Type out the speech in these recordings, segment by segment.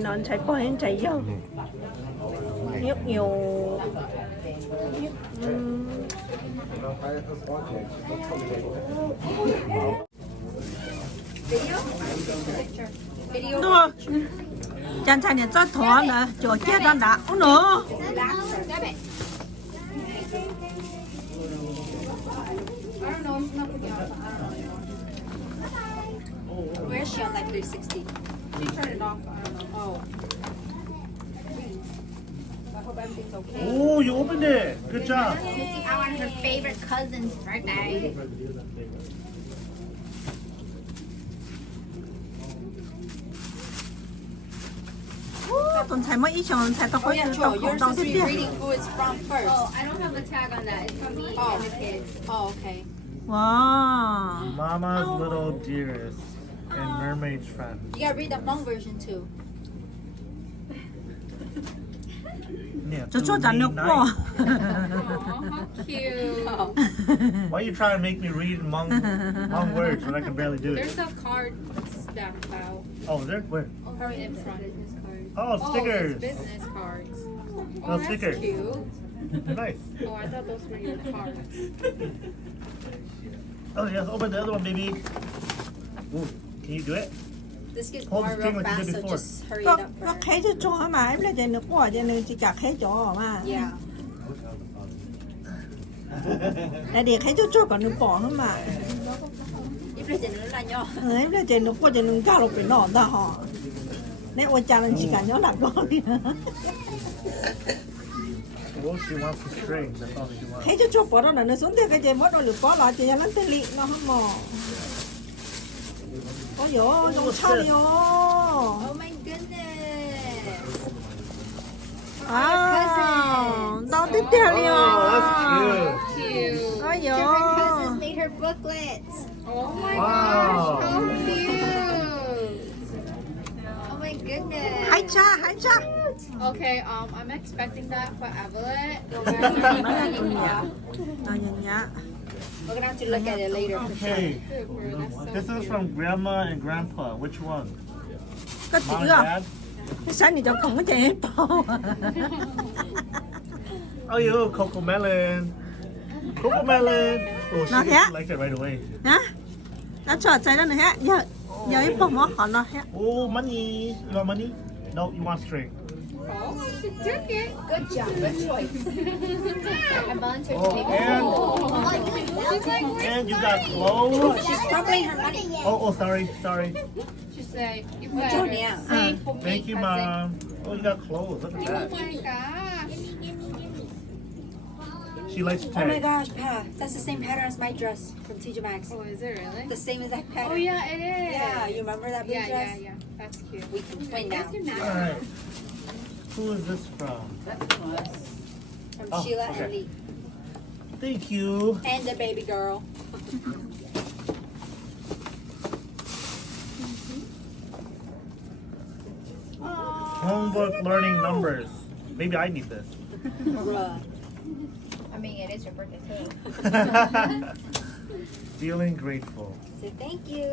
nón chạy bò hen chạy vô nhúc nhiều nữa chẳng chạy nhận cho thọ nữa chỗ kia đang đã nữa Where is she on like 360? She turned it off. I don't know. Oh. I hope everything's okay. Oh, you opened it. Good job. Missing out on her favorite cousin's birthday. tuần chạy mới ít chồng chạy tao có Yeah, tao Joe, không yours tao is tiếp theo reading who it's from first. Oh, I don't have a tag on that. It's from me and the kids. Oh, okay. wow Mama's little dearest and mermaid's friend. You gotta read the Hmong version too. Yeah, cho cho chẳng được nice. quá Aw, how cute. Oh. Why are you trying to make me read Hmong words when I can barely do it? There's a card stacked out. Oh, is there? Where? Oh, right in front of his card. Oh, stickers. Oh, it's business cards. No, Oh, that's stickers. cute. Nice. Oh, I thought those were your cards. Oh, yes, open the other one, baby. Ooh, can you do it? This gets Hold more the string real like you fast, did so before. just hurry it có up for có her. khé cho cho mà em là chạy được quá chạy được chỉ cả khé cho mà Yeah. là để khé cho còn được bỏ hơn mà If there's another nhỏ. em là chạy được quá chạy được cao được phải nọ ta họ nè ôi cha lần chỉ cả nhớ làm con đi Well, she wants the string. That's all she wants. khé cho bỏ đó là nó xuống theo cái chạy mất rồi được bỏ lại chạy ra lắm tên lị nó không mò ôi dồi trong cha đi Oh my goodness. wow đâu tiếp theo đi Oh, that's cute. Cute. ôi Different dồi cousins made her booklets. Oh my Wow. gosh, how cute. Oh my goodness. hai cha Okay, I'm expecting that for Evelyn. nó nhìn nhá We're gonna have to look at it later for sure. Okay. Super, that's so This is cute. from Grandma and Grandpa. Which one? có Mom chữ and à Dad? cái sáng thì cho không có chạy hết bỏ Oh, you Coco Melon. Coco Melon. Oh, Not she yet. liked it right away. hả nó cho chạy ra nữa hả giờ giờ em bỏ mỏ họ nó hả Oh, money. You want money? No, you want string. Oh, she took it. Good job. Good choice. I volunteered Oh, to make it. and, She's like, and you got clothes. She's crumbling her money. Oh, sorry. she said, you Good better job, yeah. sing for me, Thank you, cousin. Mom. Oh, you got clothes. Look at Oh that. my gosh. She likes Oh my tag. gosh, Pa. That's the same pattern as my dress from TJ Oh, is it really? The same exact pattern. Oh, yeah, it is. Yeah, you remember that blue Yeah, dress? yeah. That's cute. We can twin now. All right. Who is this from? From Oh, Sheila okay. and Lee. Thank you. And the baby girl. Homework learning numbers. Maybe I need this. Bruh. I mean, it is your birthday, too. Feeling grateful. Say thank you.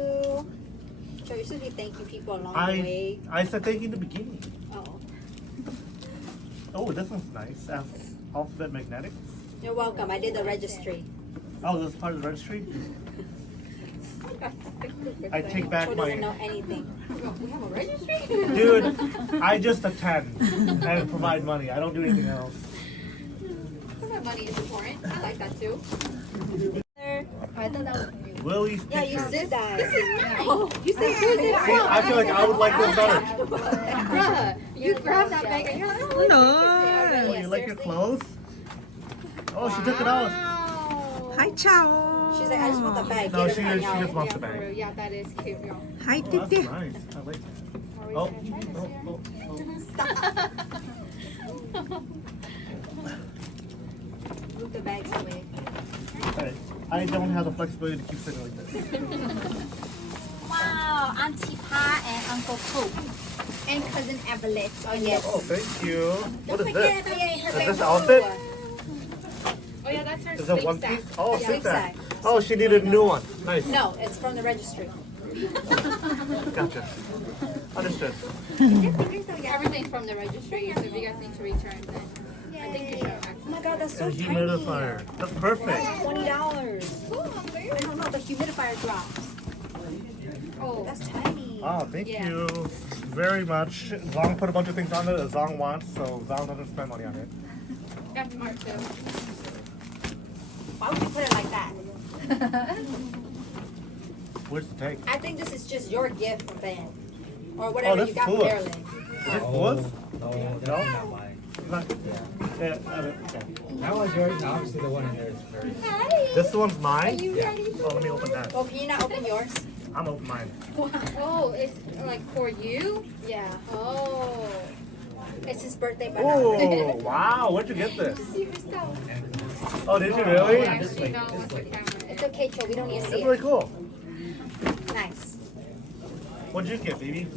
Joe, you're supposed to be thanking people along the I way. said thank you in the beginning. Oh. Oh, this one's nice. Alphabet magnetics. You're welcome. I did the registry. Oh, this is part of the registry. I take back Joe my. doesn't know anything. We have a registry? Dude, I just attend and provide money. I don't do anything else. That money is important. I like that, too. I thought that was new. Willie's Yeah, you pictures. said that. This is mine. You said, who's it See, I feel like I would like this better. Bruh, you grabbed that bag and you're like, oh, nữa Oh, you like your clothes? Oh, she took it out. wow. hãy chào She's like, I just want the bag. No, Get she it right just now. wants Yeah, the for real. bag. Yeah, that is cute, y'all. hãy Oh, tiếp that's tiếp nice. I like that. Are we Oh, gonna try this? Move the bags away. Okay. I don't have the flexibility to keep sitting like this. Wow, Auntie Pa and Uncle Coop. And cousin Evelyn. Oh, yes. Oh, thank you. What is Forget this? her Is this bamboo. outfit? Oh, yeah, that's her Is sleep it one sack. piece? Oh, Yeah, sleep sack. sack. Oh, she needed a new one. Nice. No, it's from the registry. Gotcha. Understood. Everything from the registry. So if you guys need to return, then I think you should. Oh my god, that's so A tiny. humidifier. That's perfect. $20. I don't know, the humidifier drops. Oh, That's tiny. Oh, thank Yeah. you very much. Zong put a bunch of things on it that Zong wants, so Zong doesn't spend money on it. that's smart too. Why would you put it like that? Where's the tank? I think this is just your gift from Ben. Or Oh, whatever that's you got from cool. Maryland. Is it full? No, No? not mine. Not- Yeah, okay. That one's yours. Obviously, the one in there is very. This one's mine? Yeah. Oh, let me open that. Oh, can you not open yours? I'm open mine. Oh, it's like for you? Yeah. Oh. It's his birthday banana. Oh, wow. Where'd you get this? See yourself. Oh, did you really? I actually know what the camera is. It's okay, Cho. We don't need to That's see really it. cool. Nice. What'd you get, baby?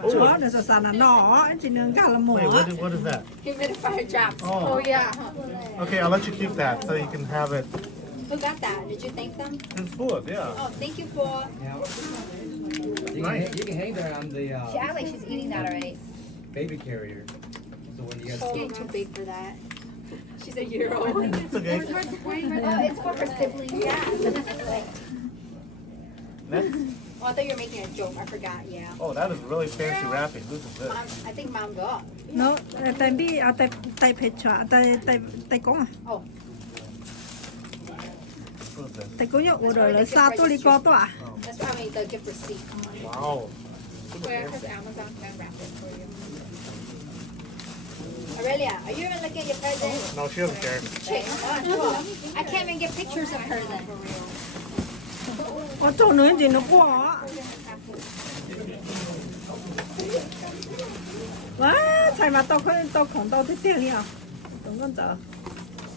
Chúa Oh, để sao sao là nọ chỉ nương cả là mỏ. wait, what is that? Humidifier drops. Oh, Yeah. okay. I'll let you keep that so you can have it. Who got that? Did you thank them? It's full, yeah. Oh, thank you for. Nice. You can hang there on the She acts like she's eating that already. baby carrier. So when you guys. She's getting too big for that. She's a year old. It's okay. Oh, it's for her siblings. Yeah. Next. Oh, I thought you were making a joke. I forgot. Yeah. Oh, that is really fancy wrapping. Whose is this? Mom, I think Mom got. Nó tại bi à tại phết chua tại công à Oh, Who is this? tại công yêu rồi là sao tôi đi có tôi à that's why I made the gift receipt. Wow. Where has Amazon can wrap it for you? Aurelia, are you even looking at your present? No, she doesn't care. Chick. Well, I can't even get pictures of her then. ở chỗ nữa thì nó quá wow chạy mà tao không tao thích tiền à đúng không giờ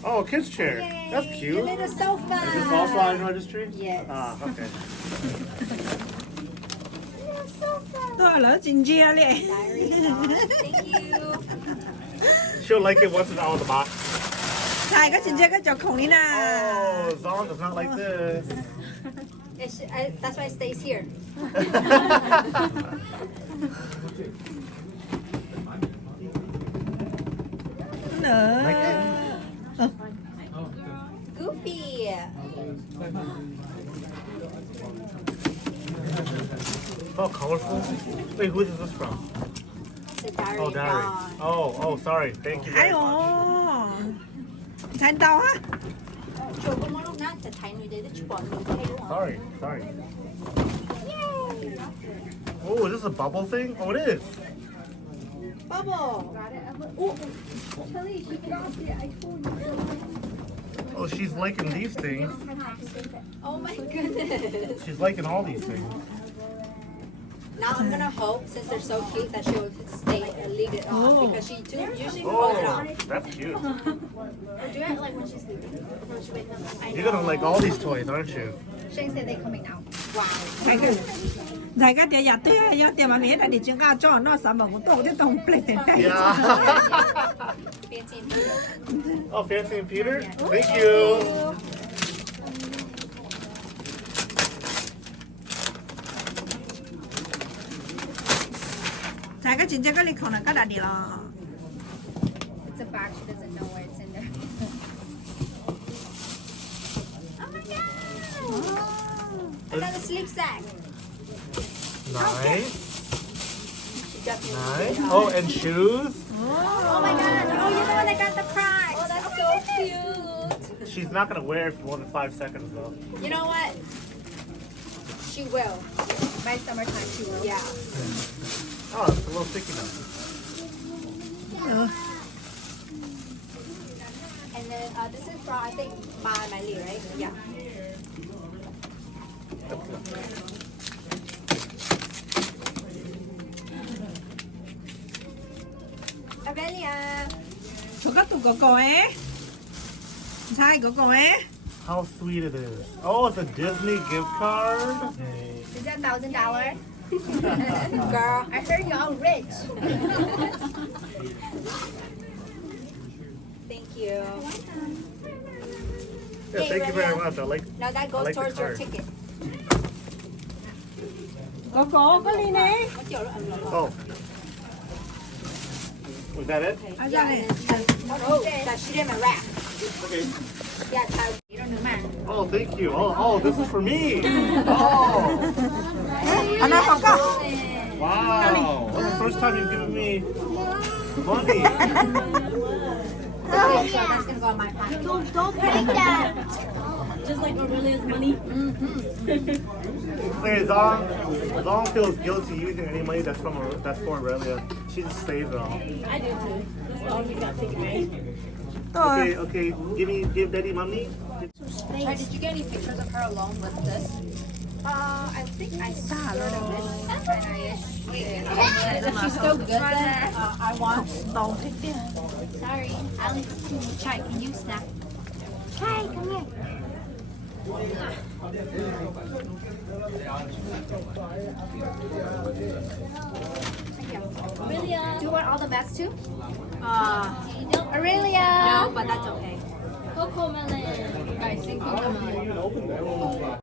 Oh, a kid's chair. That's Yay, cute. your little sofa. Is this also on your registry? Yes. Ah, okay. Little sofa. tôi là chính chia liền Diary song. Thank you. She'll like it once it's out of the box. chạy cái chính chia cái chỗ không đi nè Oh, Zong does not like this. That's why it stays here. nữa Goofy. Oh, colorful. Wait, who is this from? It's a diary. Oh, diary. bond. Oh, sorry. Thank you. ai Very much. ồ thành tao á Cho con món lúc nãyจะถ่ายหนูเดี๋ยวจะชวนหนูให้ดู Sorry, sorry. Oh, is this a bubble thing? Oh, it is. Bubble. Oh, she's liking these things. Oh my goodness. She's liking all these things. Now I'm gonna hope, since they're so cute, that she'll stay and leave it on because she usually pulls it Oh, off. that's cute. Or do it like when she's leaving. When she wakes up. I You're gonna like all these toys, aren't you? Shane said they're coming now. Wow. giải cái tiền nhà tôi nhớ tiền mà mẹ đã đi chứng ca cho nó sao mà cũng tổ cái tổng plate tiền đây Yeah. Fancy and Peter. Oh, Fancy and Peter? Thank you. giải cái chính chia cái lịch không là cái đã đi lo It's a bag. She doesn't know where it's in there. Oh my god. Another sleep sack. Nice. She definitely Nice. did. Oh, and shoes? Oh my god. Oh, you're the one that got the prize. Oh, that's so cute. She's not gonna wear it for more than 5 seconds though. You know what? She will. By summertime, she will. Yeah. Oh, it's a little sticky now. And then this is from, I think, Miley, right? Yeah. Aurelia. cho các tụ có ấy sai có ấy How sweet it is. Oh, it's a Disney gift card. Is that $1,000? Girl. I heard y'all rich. Thank you. Yeah, Hey, thank you very much. I like Now that I goes like the towards your card. ticket. Có có ly này. Oh. Was that it? Yeah, and that she didn't wrap. Okay. Yeah, you don't know man. Oh, thank you. Oh, this is for me. Oh, Anh ơi không có. wow. That's the first time you've given me money. Okay, so that's gonna go on my pocket. Don't break that. Just like Aurelia's money. Hey, Zong feels guilty using any money that's for Aurelia. She just saves it all. I do too. That's why we got taken away. Okay. Give Daddy money. Right, did you get any pictures of her alone with this? I think I sort of Is she still good then? I want đầu thích đi. Sorry, Alex. Chai, can you snap? Chai, come here. Aurelia. Do you want all the best too? Aurelia. No, but that's okay. Coco melon. Guys, think of the